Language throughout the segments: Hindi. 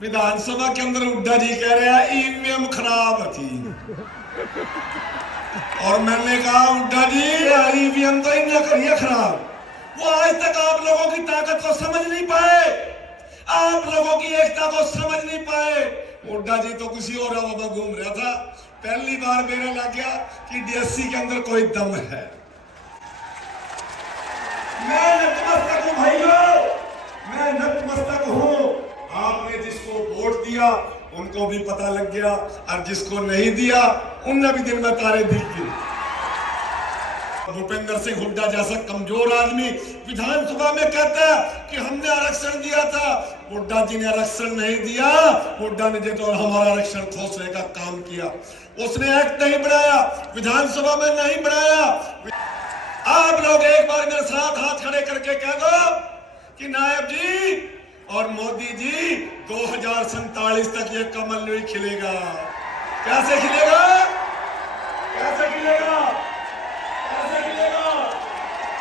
विधानसभा के अंदर हुड्डा जी कह रहे हैं ईवीएम खराब थी और मैंने कहा हुड्डा जी ईवीएम तो इन्हें करिए खराब। वो आज तक आप लोगों की ताकत को समझ नहीं पाए, आप लोगों की एकता को समझ नहीं पाए। हुड्डा जी तो किसी और हवा में घूम रहा था। पहली बार मेरे लग गया कि डीएससी के अंदर कोई दम है। मैं नतमस्तक हूं भाइयों, मैं नतमस्तक हूं। आपने जिसको वोट दिया उनको भी पता लग गया और जिसको नहीं दिया उनने भी दिन में तारे दिखे। भूपेंद्र सिंह हुड्डा जैसा कमजोर आदमी विधानसभा में कहता है कि हमने आरक्षण दिया था। हुड्डा जी ने आरक्षण नहीं दिया, हुड्डा ने तो हमारा आरक्षण खोसने का काम किया। उसने एक्ट नहीं बनाया, विधानसभा में नहीं बनाया। आप लोग एक बार मेरे साथ हाथ खड़े करके कह दो कि नायब जी और मोदी जी 2047 तक ये कमल नहीं खिलेगा। कैसे खिलेगा? कैसे खिलेगा? कैसे खिलेगा?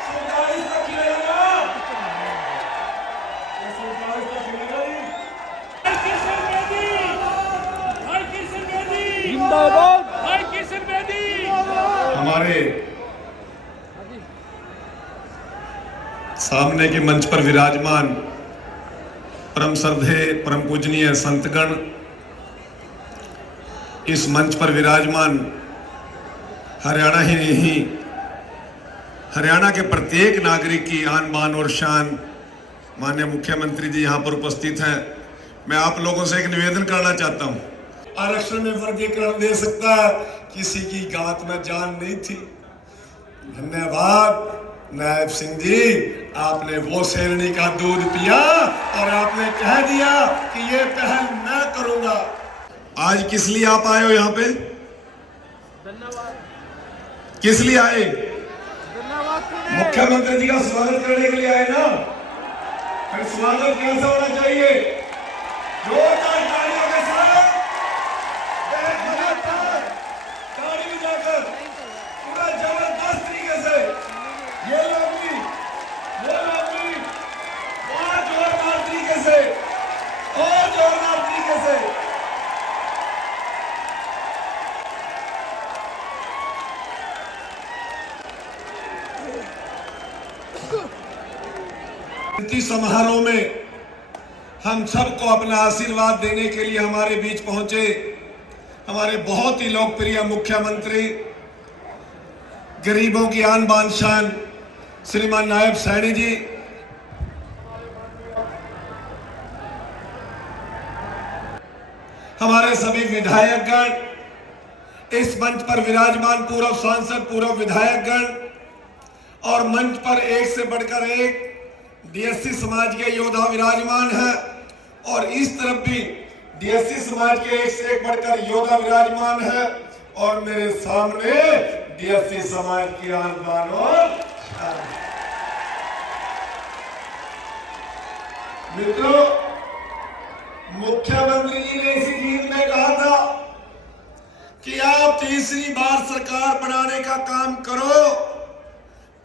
47 तक खिलेगा। 47 तक खिलेगा जी। हर किशन बेदी, हर किशन बेदी, जिंदाबाद, हर किशन बेदी। हमारे सामने के मंच पर विराजमान परम श्रद्धेय परम पूजनीय संतगण, इस मंच पर विराजमान हरियाणा ही नहीं हरियाणा के प्रत्येक नागरिक की आन बान और शान माननीय मुख्यमंत्री जी यहाँ पर उपस्थित हैं। मैं आप लोगों से एक निवेदन करना चाहता हूँ। आरक्षण में वर्गीकरण दे सकता है, किसी की गांठ में जान नहीं थी। धन्यवाद नायब सिंह जी, आपने वो शेरनी का दूध पिया और आपने कह दिया कि ये पहल मैं करूंगा। आज किस लिए आप आए हो यहाँ पे? किस लिए आए? मुख्यमंत्री जी का स्वागत करने के लिए आए ना? फिर स्वागत कैसा होना चाहिए? जोरदार तालियों के साथ, ताली बजाकर, पूरा जबरदस्त तरीके से। ये लोग भी और जोरदार तरीके से, और जोरदार तरीके से। समारोह में हम सबको अपना आशीर्वाद देने के लिए हमारे बीच पहुंचे हमारे बहुत ही लोकप्रिय मुख्यमंत्री, गरीबों की आन बान शान श्रीमान नायब सैनी जी, हमारे सभी विधायकगण, इस मंच पर विराजमान पूर्व सांसद, पूर्व विधायकगण और मंच पर एक से बढ़कर एक डीएससी समाज के योद्धा विराजमान हैं और इस तरफ भी डीएससी समाज के एक से एक बढ़कर योद्धा विराजमान है और मेरे सामने डीएससी समाज की आन बान और मित्रों, मुख्यमंत्री जी ने इसी गीत में कहा था कि आप तीसरी बार सरकार बनाने का काम करो,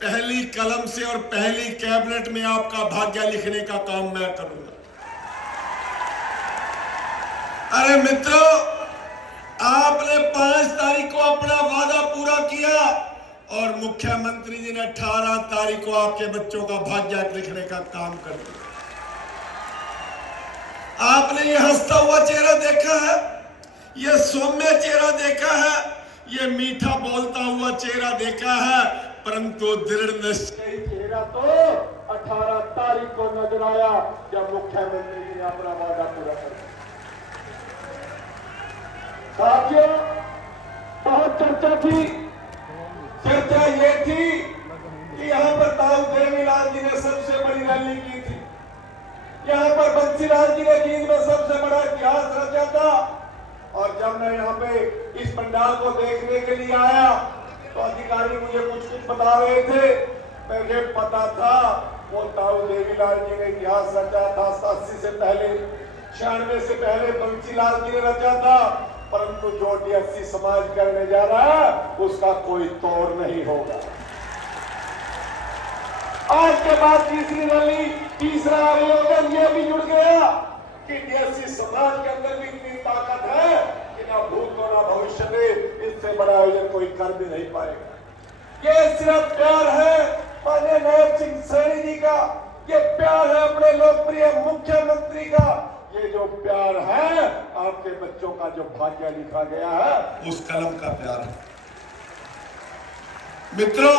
पहली कलम से और पहली कैबिनेट में आपका भाग्य लिखने का काम मैं करूंगा। अरे मित्रों, आपने 5 तारीख को अपना वादा पूरा किया और मुख्यमंत्री जी ने 18 तारीख को आपके बच्चों का भाग्य लिखने का काम कर दिया। आपने ये हंसता हुआ चेहरा देखा है, ये सौम्य चेहरा देखा है, ये मीठा बोलता हुआ चेहरा देखा है, परंतु दृढ़ निश्चयी चेहरा तो 18 तारीख को नजर आया जब मुख्यमंत्री जी ने अपना वादा पूरा कर दिया। साथियों, बहुत चर्चा थी। चर्चा ये थी कि यहाँ पर ताऊ देवीलाल जी ने सबसे बड़ी रैली की थी, यहाँ पर बंसीलाल जी ने जींद में सबसे बड़ा इतिहास रचा था। और जब मैं यहाँ पे इस पंडाल को देखने के लिए आया तो अधिकारी मुझे कुछ बता रहे थे, मुझे पता था वो ताऊ देवीलाल जी ने इतिहास रचा था। 80 से पहले, 96 से पहले बंसीलाल जी ने रचा था, परंतु जो डीएससी समाज करने जा रहा है उसका कोई तोड़ नहीं होगा। आज के बाद तीसरी रैली, तीसरा आयोजन ये भी जुड़ गया कि डीएससी समाज के अंदर भी इतनी ताकत है कि ना भूत हो ना भविष्य में इससे बड़ा आयोजन कोई कर भी नहीं पाएगा। ये सिर्फ प्यार है माननीय नायब सिंह सैनी जी का, ये प्यार है अपने लोकप्रिय मुख्यमंत्री का, ये जो प्यार है आपके बच्चों का जो भाग्य लिखा गया है उस कलम का प्यार है। मित्रों,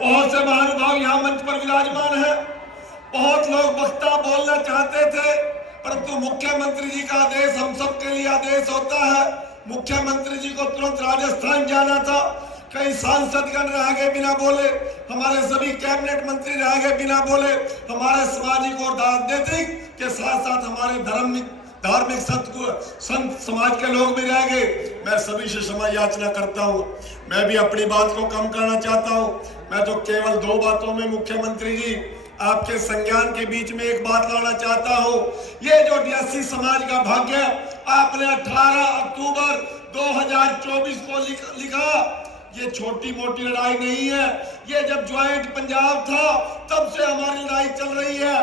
बहुत से महानुभाव यहाँ मंच पर विराजमान है। बहुत लोग वक्ता बोलना चाहते थे, परंतु मुख्यमंत्री जी का आदेश हम सबके लिए आदेश होता है। मुख्यमंत्री जी को तुरंत राजस्थान जाना था, कई सांसदगण रह गए बिना बोले, हमारे सभी कैबिनेट मंत्री रह गए बिना बोले, हमारे सामाजिक और राजनीतिक के साथ साथ हमारे धार्मिक संत समाज के लोग भी रह गए। मैं सभी से क्षमा याचना करता हूं। मैं भी अपनी बात को कम करना चाहता हूं। मैं तो केवल 2 बातों में मुख्यमंत्री जी आपके संज्ञान के बीच में एक बात लाना चाहता हूं। ये जो डीएससी समाज का भाग्य आपने 18 अक्टूबर 2024 को लिखा, ये छोटी मोटी लड़ाई नहीं है। ये जब ज्वाइंट पंजाब था तब से हमारी लड़ाई चल रही है।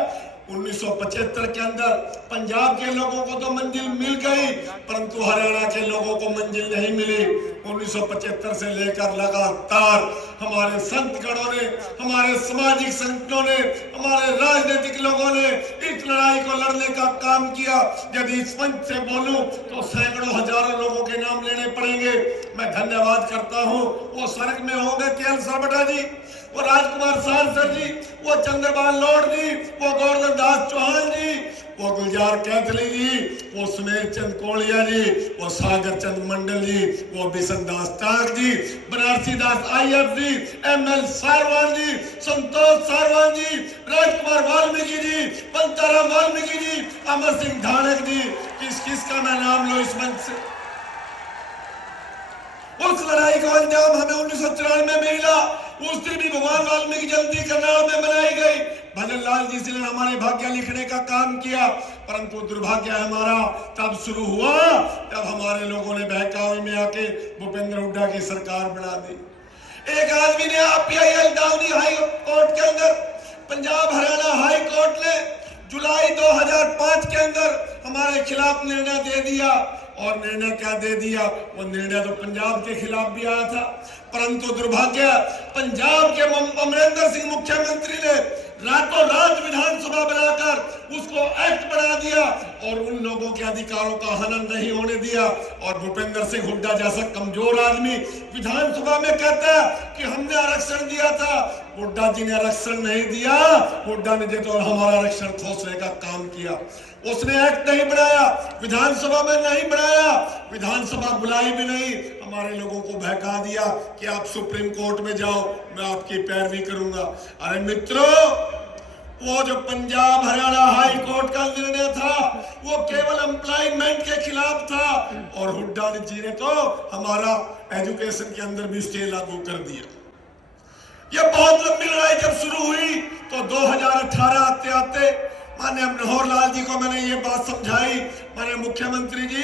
1975 के अंदर पंजाब के लोगों को तो मंजिल मिल गई, परंतु हरियाणा के लोगों को मंजिल नहीं मिली। 1975 से लेकर लगातार हमारे संतगणों ने, हमारे सामाजिक संगठनों ने, हमारे राजनीतिक लोगों ने इस लड़ाई को लड़ने का काम किया। यदि इस मंच से बोलूं तो सैकड़ों हजारों लोगों के नाम लेने पड़ेंगे। मैं धन्यवाद करता हूं। वो सड़क में होंगे केएल सरबटा जी, वो राजकुमार सारसर जी, वो चंद्रपाल लोड जी, वो गोवर्धन दास चौहान जी, वो गुलजार कैथली जी, वो सुमेर चंद कोलिया जी, वो सागर चंद मंडल जी, वो बिशन दास टाक जी, बनारसी दास आयब जी, एमएल सारवान जी, संतोष सारवान जी, राजकुमार वाल्मीकि जी, पंताराम वाल्मीकि जी, अमर सिंह धानक जी, किस का मैं नाम लो इस मंच से। उस लड़ाई का अंजाम हमें 1994 में मिला। उस दिन भी भगवान वाल्मीकि जयंती करनाल में मनाई गई। भजन लाल जी ने हमारे भाग्य लिखने का काम किया, परंतु दुर्भाग्य हमारा तब शुरू हुआ जब हमारे लोगों ने बहकावे में आके भूपेंद्र हुड्डा की सरकार बना दी। एक आदमी ने पीआईएल डाउनी हाई कोर्ट के अंदर, पंजाब हरियाणा हाई कोर्ट ने जुलाई 2005 के अंदर हमारे खिलाफ निर्णय दे दिया। और निर्णय क्या दे दिया? वो निर्णय तो पंजाब के खिलाफ भी आया था, परंतु दुर्भाग्य पंजाब के अमरिंदर सिंह मुख्यमंत्री ने रातों रात विधानसभा बनाकर उसको एक्ट बना दिया और उन लोगों के अधिकारों का हनन नहीं होने दिया। और भूपेंद्र सिंह हुड्डा जैसा कमजोर आदमी विधानसभा में कहता है कि हमने आरक्षण दिया था। हुड्डा जी ने आरक्षण नहीं दिया, हुड्डा ने तो हमारा आरक्षण खोसने का काम किया। उसने एक्ट नहीं बनाया, विधानसभा में नहीं बनाया, विधानसभा बुलाई भी नहीं, हमारे लोगों को बहका दिया कि आप सुप्रीम कोर्ट में जाओ, मैं आपकी पैरवी करूंगा। अरे मित्रों, वो जो पंजाब हरियाणा हाई कोर्ट का निर्णय था वो केवल एम्प्लॉयमेंट के खिलाफ था और हुड्डा जी ने तो हमारा एजुकेशन के अंदर भी स्टे लागू कर दिया। ये बहुत लंबी लड़ाई जब शुरू हुई तो 2018 आते आते माननीय मनोहर लाल जी को मैंने ये बात समझाई, माननीय मुख्यमंत्री जी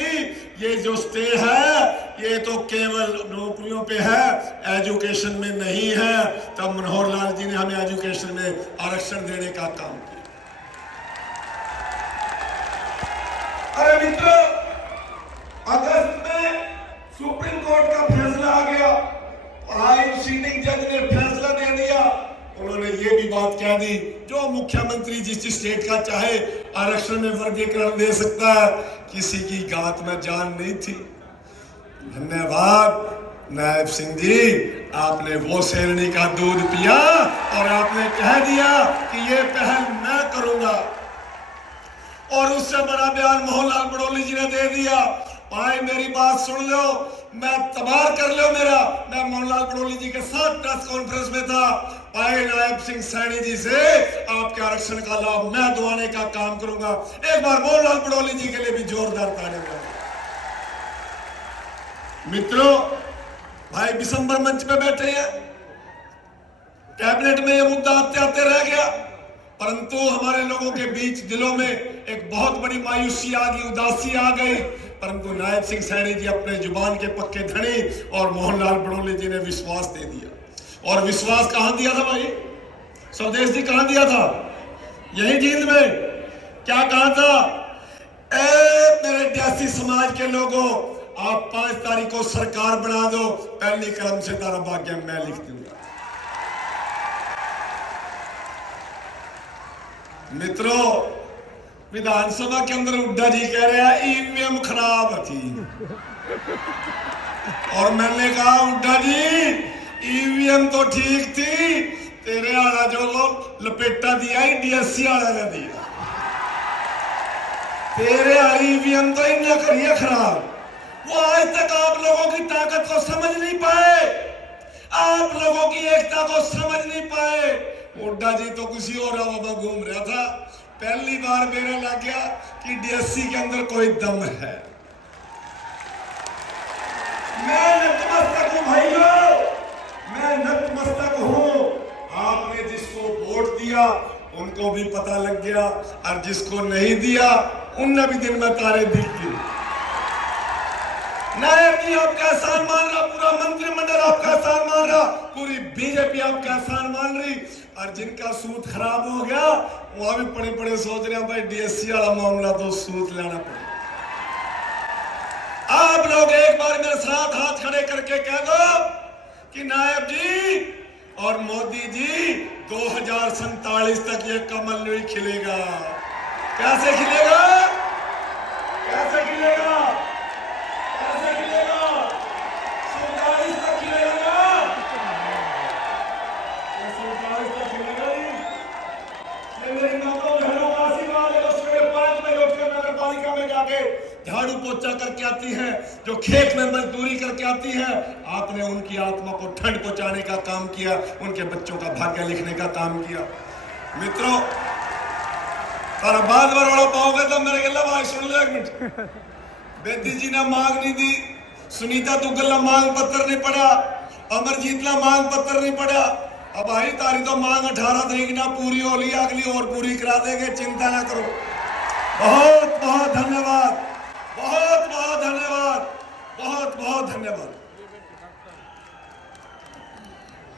ये जो स्टे है ये तो केवल नौकरियों पे है, एजुकेशन में नहीं है। तब मनोहर लाल जी ने हमें एजुकेशन में आरक्षण देने का काम किया। अरे मित्रों, अगस्त में सुप्रीम कोर्ट का फैसला आ गया, हाई सीटिंग जज ने फैसला दे दिया। उन्होंने ये भी बात कह दी, जो मुख्यमंत्री जिस स्टेट का चाहे आरक्षण में वर्गीकरण दे सकता है, किसी की गात में जान नहीं थी। धन्यवाद नायब सिंह जी, आपने वो शेरनी का दूध पिया और आपने कह दिया कि ये पहल मैं करूंगा। और उससे बड़ा बयान मोहनलाल बड़ौली जी ने दे दिया। भाई मेरी बात सुन लो, मैं तबार कर लो मेरा। मैं मोहनलाल बड़ौली जी के साथ प्रेस कॉन्फ्रेंस में था। भाई नायब सिंह सैनी जी से आपके आरक्षण का लाभ मैं दिलाने का काम करूंगा। एक बार मोहनलाल बड़ौली जी के लिए भी जोरदार तालियां बजाएं। मित्रों, भाई दिसंबर मंच पे बैठे हैं, कैबिनेट में ये मुद्दा आते आते रह गया, परंतु हमारे लोगों के बीच दिलों में एक बहुत बड़ी मायूसी आ गई, उदासी आ गई। परंतु नायब सिंह सैनी जी अपने जुबान के पक्के धनी और मोहनलाल बड़ौली जी ने विश्वास दे दिया। और विश्वास कहां दिया था भाई? स्वदेश जी कहां दिया था? यही जींद में। क्या कहा था मेरे डियासी समाज के लोगों, आप 5 तारीख को सरकार बना दो, पहली कलम से तारा भाग्य मैं लिख दूंगा। मित्रों, विधानसभा के अंदर हुड्डा जी कह रहे हैं ईवीएम खराब थी, और मैंने कहा हुड्डा जी ईवीएम तो ठीक थी, तेरे आला जो लपेटा दिया ही डीएससी आला ने दिया, तेरे ईवीएम तो इन्हें करिए खराब। वो आज तक आप लोगों की ताकत को समझ नहीं पाए, आप लोगों की एकता को समझ नहीं पाए। हुड्डा जी तो किसी और हवा में घूम रहा था, पहली बार मेरा लग गया कि डीएससी के अंदर कोई दम है। मैं नतमस्तक हूं भाइयों, मैं नतमस्तक हूं। आपने जिसको वोट दिया उनको भी पता लग गया, और जिसको नहीं दिया उनने भी दिन में तारे दिखे। नायब जी आपका एहसान मान रहा, पूरा मंत्रिमंडल आपका एहसान मान रहा, पूरी बीजेपी आपका एहसान मान रही, और जिनका सूत खराब हो गया वहां भी पड़े पड़े सोच रहे हैं भाई डीएससी वाला मामला तो सूत लेना पड़े। आप लोग एक बार मेरे साथ हाथ खड़े करके कह दो कि नायब जी और मोदी जी 2047 तक ये कमल नहीं खिलेगा। कैसे खिलेगा? कैसे खिलेगा? कैसे खिलेगा? 47 तक खिलेगा ना? 47 तक खिलेगा ही। ये मेरी माताओं बहनों का आशीर्वाद है, जो सुबह 5 बजे उठकर नगर पालिका में जाके झाड़ू पोछा करके आती है, जो खेत में मजदूरी करके आती है। आपने उनकी आत्मा को ठंड पहुंचाने का काम किया, उनके बच्चों का भाग्य लिखने का काम किया। मित्रों, तारा बाद वाला पाओगे तो मेरे गला भाई सुन लो एक मिनट। बेदी जी ने मांग नहीं दी, सुनीता दुग्गल ने मांग पत्र नहीं पढ़ा, अमरजीत ने मांग पत्र नहीं पढ़ा। अब भाई तारी तो मांग 18 तारीख ना पूरी हो ली, अगली और पूरी करा देंगे, चिंता ना करो। बहुत बहुत धन्यवाद, बहुत बहुत धन्यवाद, बहुत बहुत धन्यवाद।